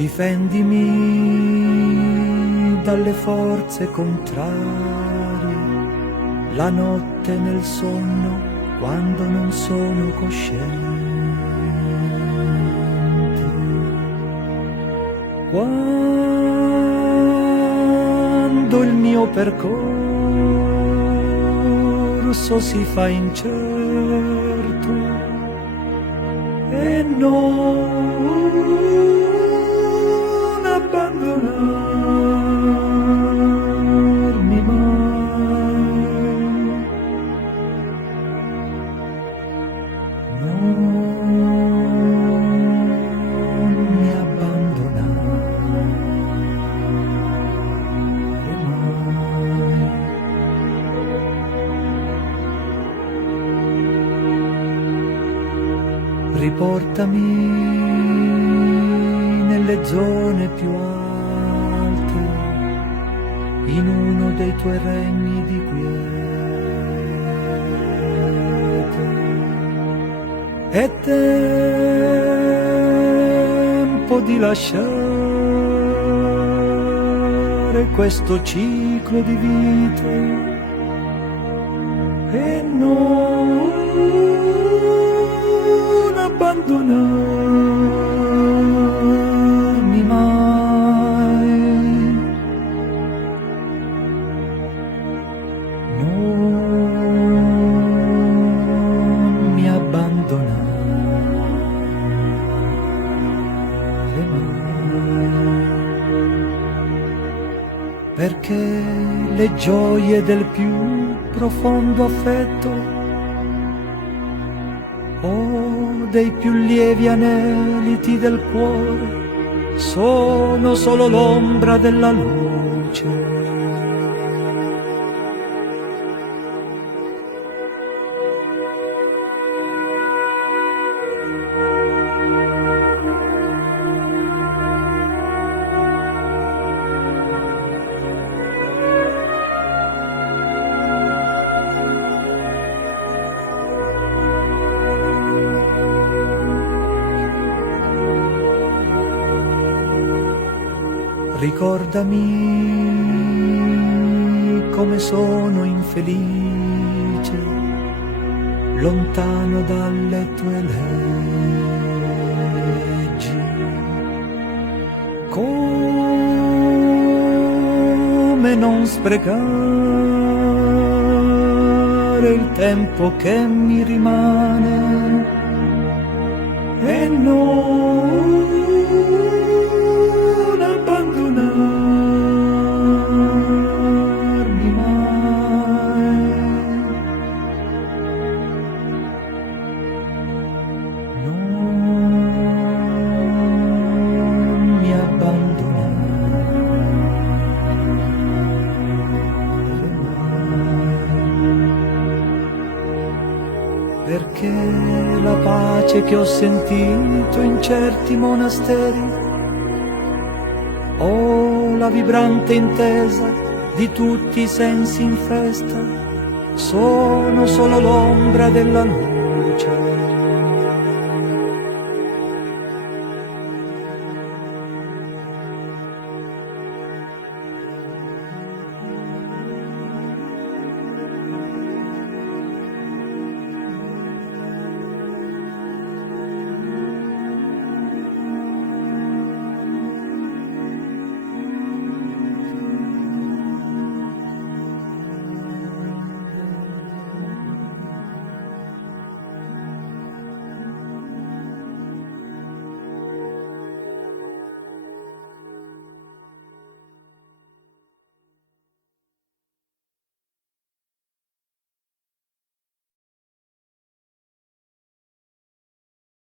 Difendimi dalle forze contrarie, la notte nel sonno quando non sono cosciente. Quando il mio percorso si fa incerto e non abbandonarmi mai, non mi abbandonare mai. Riportami nelle zone più alte, in uno dei tuoi regni di quiete. È tempo di lasciare questo ciclo di vite e non abbandonarmi mai, non mi abbandonare mai, perché le gioie del più profondo affetto o dei più lievi aneliti del cuore sono solo l'ombra della luce. Ricordami come sono infelice, lontano dalle tue leggi, come non sprecare il tempo che mi rimane e non abbandonarmi mai, non mi abbandonare mai, perché la pace che ho sentito in certi monasteri o la vibrante intesa di tutti i sensi in festa sono solo l'ombra della luce.